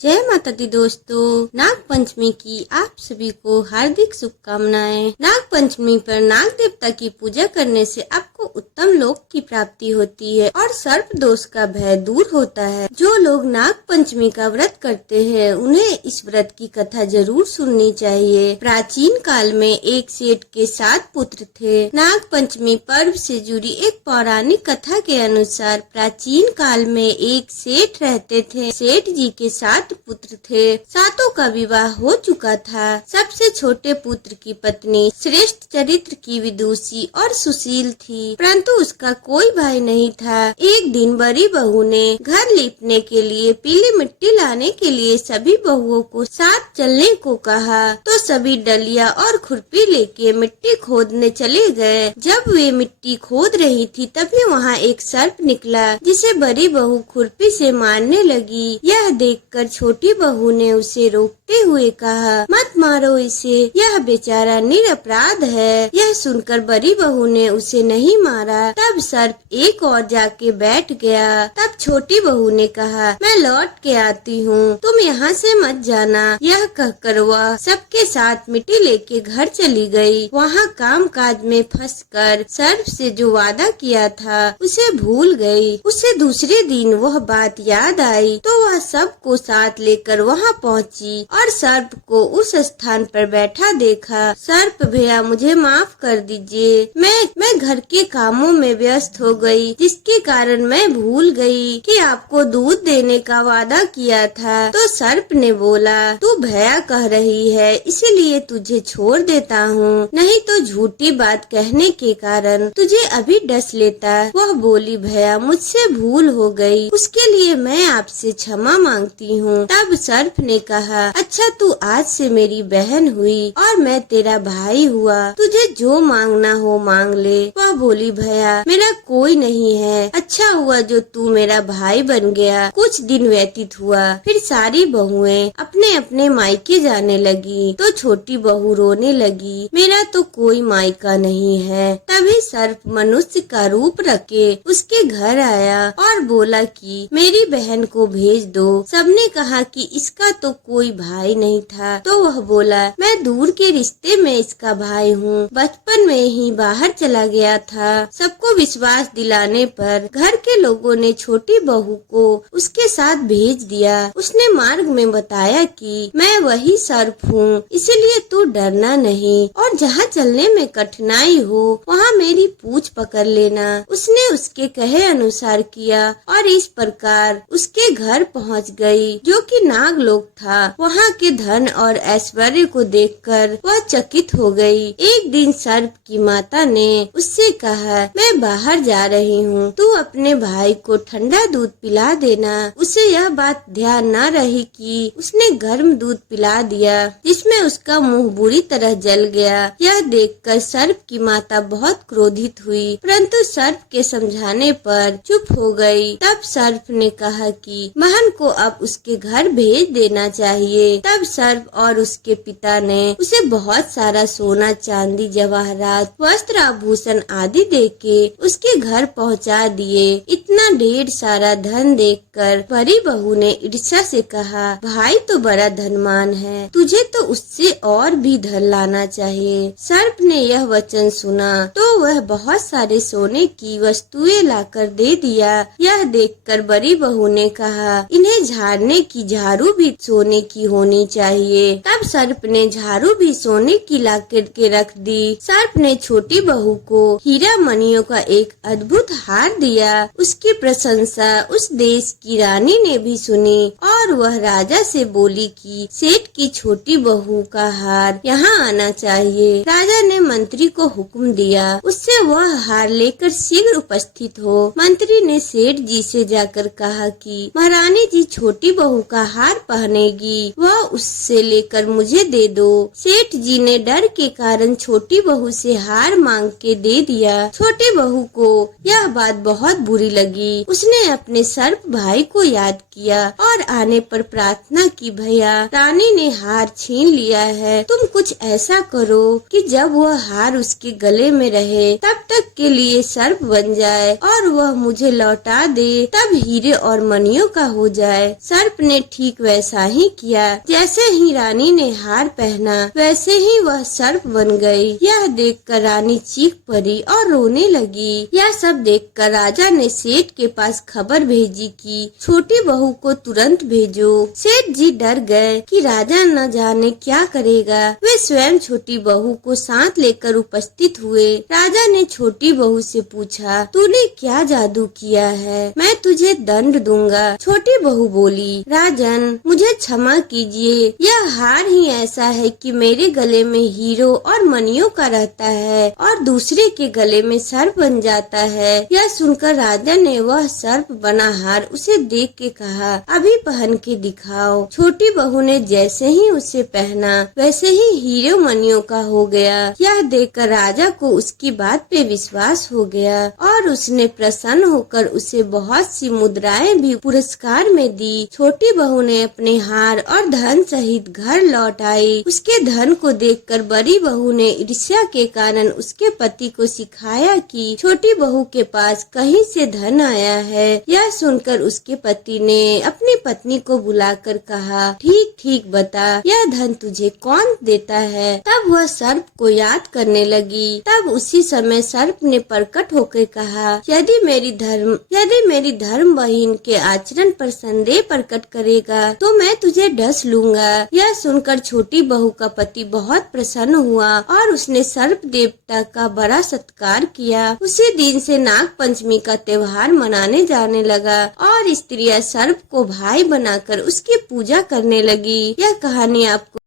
जय माता दी दोस्तों, नाग पंचमी की आप सभी को हार्दिक शुभकामनाएं। नाग पंचमी पर नाग देवता की पूजा करने से आपको उत्तम लोक की प्राप्ति होती है और सर्प दोष का भय दूर होता है। जो लोग नाग पंचमी का व्रत करते हैं उन्हें इस व्रत की कथा जरूर सुननी चाहिए। प्राचीन काल में एक सेठ के 7 पुत्र थे। नाग पंचमी पर्व से जुड़ी एक पौराणिक कथा के अनुसार प्राचीन काल में एक सेठ रहते थे। सेठ जी के 7 पुत्र थे। 7 का विवाह हो चुका था। सबसे छोटे पुत्र की पत्नी श्रेष्ठ चरित्र की विदुषी और सुशील थी, परंतु उसका कोई भाई नहीं था। एक दिन बड़ी बहू ने घर लीपने के लिए पीली मिट्टी लाने के लिए सभी बहुओं को साथ चलने को कहा, तो सभी डलिया और खुरपी लेके मिट्टी खोदने चले गए। जब वे मिट्टी खोद रही थी तभी वहाँ एक सर्प निकला, जिसे बड़ी बहू खुरपी से मारने लगी। यह देखकर छोटी बहू ने उसे रोकते हुए कहा, मत मारो इसे, यह बेचारा निरपराध है। यह सुनकर बड़ी बहू ने उसे नहीं मारा। तब सर्प एक और जाके बैठ गया। तब छोटी बहू ने कहा, मैं लौट के आती हूँ, तुम यहाँ से मत जाना। यह कहकर वह सबके साथ मिट्टी लेके घर चली गई। वहाँ काम काज में फंसकर सर्प से जो वादा किया था उसे भूल गई। उसे दूसरे दिन वह बात याद आई तो वह सबको साथ लेकर वहाँ पहुँची और सर्प को उस स्थान पर बैठा देखा। सर्प भैया मुझे माफ कर दीजिए, मैं घर के कामों में व्यस्त हो गई, जिसके कारण मैं भूल गई कि आपको दूध देने का वादा किया था। तो सर्प ने बोला, तू भैया कह रही है इसीलिए तुझे छोड़ देता हूँ, नहीं तो झूठी बात कहने के कारण तुझे अभी डस लेता। वह बोली, भैया मुझसे भूल हो गई, उसके लिए मैं आपसे क्षमा मांगती हूँ। तब सर्प ने कहा, अच्छा तू आज से मेरी बहन हुई और मैं तेरा भाई हुआ, तुझे जो मांगना हो मांग ले। वह बोली, भैया मेरा कोई नहीं है, अच्छा हुआ जो तू मेरा भाई बन गया। कुछ दिन व्यतीत हुआ, फिर सारी बहुएं अपने अपने मायके जाने लगी तो छोटी बहू रोने लगी, मेरा तो कोई मायका नहीं है। तभी सर्प मनुष्य का रूप रखे उसके घर आया और बोला कि मेरी बहन को भेज दो। सबने कहा कि इसका तो कोई भाई नहीं था, तो वह बोला, मैं दूर के रिश्ते में इसका भाई हूँ, बचपन में ही बाहर चला गया था। सबको विश्वास दिलाने पर घर के लोगों ने छोटी बहू को उसके साथ भेज दिया। उसने मार्ग में बताया कि मैं वही सर्प हूँ, इसीलिए तू डरना नहीं और जहाँ चलने में कठिनाई हो वहाँ मेरी पूंछ पकड़ लेना। उसने उसके कहे अनुसार किया और इस प्रकार उसके घर पहुँच गई, जो कि नागलोक था। वहाँ के धन और ऐश्वर्य को देखकर वह चकित हो गई। एक दिन सर्प की माता ने उससे कहा, मैं बाहर जा रही हूँ, तू अपने भाई को ठंडा दूध पिला देना। उसे यह बात ध्यान न रही कि उसने गर्म दूध पिला दिया, जिसमें उसका मुंह बुरी तरह जल गया। यह देखकर सर्प की माता बहुत क्रोधित हुई, परंतु सर्प के समझाने पर चुप हो गई। तब सर्प ने कहा कि बहन को अब उसके घर भेज देना चाहिए। तब सर्प और उसके पिता ने उसे बहुत सारा सोना चांदी जवाहरात वस्त्र आभूषण आदि देके उसके घर पहुंचा दिए। इतना ढेर सारा धन देखकर बड़ी बहू ने ईर्ष्या से कहा, भाई तो बड़ा धनवान है, तुझे तो उससे और भी धन लाना चाहिए। सर्प ने यह वचन सुना तो वह बहुत सारे सोने की वस्तुएं लाकर दे दिया। यह देखकर बड़ी बहू ने कहा, इन्हें झाड़ने की झाड़ू भी सोने की होनी चाहिए। तब सर्प ने झाड़ू भी सोने की लाकर के रख दी। सर्प ने छोटी बहू को हीरा मणियों का एक अद्भुत हार दिया। उसकी प्रशंसा उस देश की रानी ने भी सुनी और वह राजा से बोली कि सेठ की छोटी बहू का हार यहाँ आना चाहिए। राजा ने मंत्री को हुक्म दिया, उससे वह हार लेकर शीघ्र उपस्थित हो। मंत्री ने सेठ जी से जाकर कहा कि महारानी जी छोटी बहू का हार पहनेगी, वह उससे लेकर मुझे दे दो। सेठ जी ने डर के कारण छोटी बहू से हार मांग के दे दिया। छोटी बहू को यह बात बहुत बुरी लगी। उसने अपने सर्प भाई को याद किया और आने पर प्रार्थना की, भैया रानी ने हार छीन लिया है, तुम कुछ ऐसा करो कि जब वह हार उसके गले में रहे तब तक के लिए सर्प बन जाए और वह मुझे लौटा दे, तब हीरे और मणियों का हो जाए। सर्प ने ठीक वैसा ही किया। जैसे ही रानी ने हार पहना वैसे ही वह सर्प बन गई। यह देखकर रानी चीख पड़ी और रोने लगी। यह सब देखकर राजा ने सेठ के पास खबर भेजी कि छोटी बहू को तुरंत भेजो। सेठ जी डर गए कि राजा न जाने क्या करेगा। वे स्वयं छोटी बहू को साथ लेकर उपस्थित हुए। राजा ने छोटी बहू से पूछा, तूने क्या जादू किया है? मैं तुझे दंड दूंगा। छोटी बहू बोली, राजन मुझे क्षमा कीजिए, यह हार ही ऐसा है कि मेरे गले में हीरो और मणियों का रहता है और दूसरे के गले में सर्प बन जाता है। यह सुनकर राजा ने वह सर्प बना हार उसे देख के कहा, अभी पहन के दिखाओ। छोटी बहू ने जैसे ही उसे पहना वैसे ही हीरो मणियों का हो गया। यह देखकर राजा को उसकी बात पे विश्वास हो गया और उसने प्रसन्न होकर उसे बहुत सी मुद्राएं भी पुरस्कार में दी। छोटी बहू ने अपने हार और धन सहित घर लौट आई। उसके धन को देखकर बड़ी बहू ने ईर्ष्या के कारण उसके पति को सिखाया कि छोटी बहू के पास कहीं से धन आया है। यह सुनकर उसके पति ने अपनी पत्नी को बुलाकर कहा, ठीक ठीक बता, यह धन तुझे कौन देता है? तब वह सर्प को याद करने लगी। तब उसी समय सर्प ने प्रकट होकर कहा, यदि मेरी धर्म बहन के आचरण पर संदेह प्रकट करेगा तो मैं तुझे डस लूंगा। यह सुनकर छोटी बहू का पति बहुत प्रसन्न हुआ और उसने सर्प देवता का बड़ा सत्कार किया। उसी दिन से नाग पंचमी का त्योहार मनाने जाने लगा और स्त्रियां सर्प को भाई बनाकर उसकी पूजा करने लगी। यह कहानी आपको